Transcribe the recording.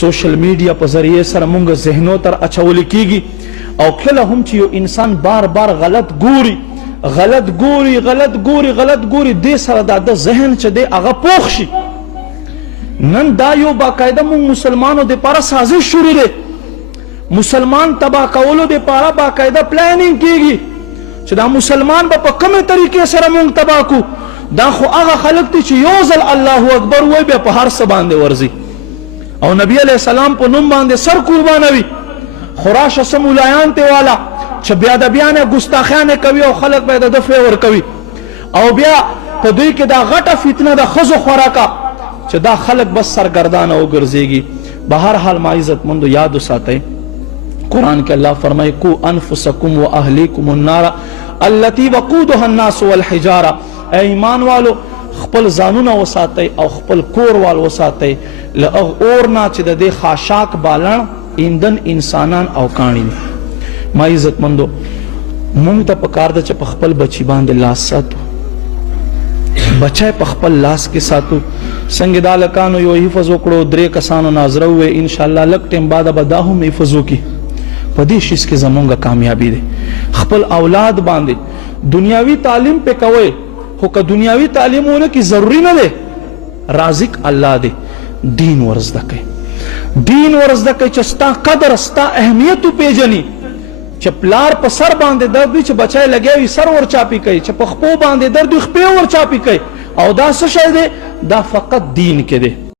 Social media په ذریعه سره مونږ ذهنو تر اچول کیږي او کله هم چې یو انسان بار بار غلط ګوري دې سره د ذهن چې دی هغه پوخ شي. نن دا یو باقاعده مونږ مسلمانو د پاره سازش شروع دی، مسلمان تبا کولو د پاره باقاعده پلانینګ کیږي چې دا مسلمان به په کومه طریقې سره مونږ تبا کو. دا خو هغه خلق دي چې یو ځل الله اکبر وایي بیا په هر څه باندې ورځي او نبی علیہ السلام په نوم باندې سر قربانوي. خراشه سم مولایان ته والا چې بیا د بیان ګستاخیانه کوي او خلق به د فیور کوي او بیا په دوی کې دا غټه فتنه د خزو خوراکا چې دا خلق بس سرګردان او ګرځيږي. بهر حال ما عزت مندو یاد وساتئ قرآن کې الله فرمایي کو انفسکم واهلیکم النار التي وقودها الناس والحجاره. ایمان والو خپل ځانونه وساتئ او خپل کور وال وساتئ له اور نه چې د دې خاشاک بالن ایندن انسانان او کانی. ما عزت مندو مونږ ته پکار ده چې په خپل بچی باندې لاس ساتو، بچای په خپل لاس کې ساتو. څنګه دا لکانو یو حفظ وکړو 3 کسانو ناظره وې ان شاء الله لک ټیم بعد به دا هم حفظ وکي. په دې شیز کې زمونږه کامیابی ده. خپل اولاد باندې دنیاوی تعلیم په کوي خو که دنیاوی تعلیمونه کی ضروری نه ده، رازق الله ده. دین ورزده کوي، دین ورزده کوي چې ستا قدر ستا اهمیت پیژني. چې پلار په سر باندې درد وي چې بچای لګوي سر ور چاپی کوي، چې په خپو باندې درد وي خپې ور چاپی کوي او دا څه شی دی؟ دا فقط دین کې دی.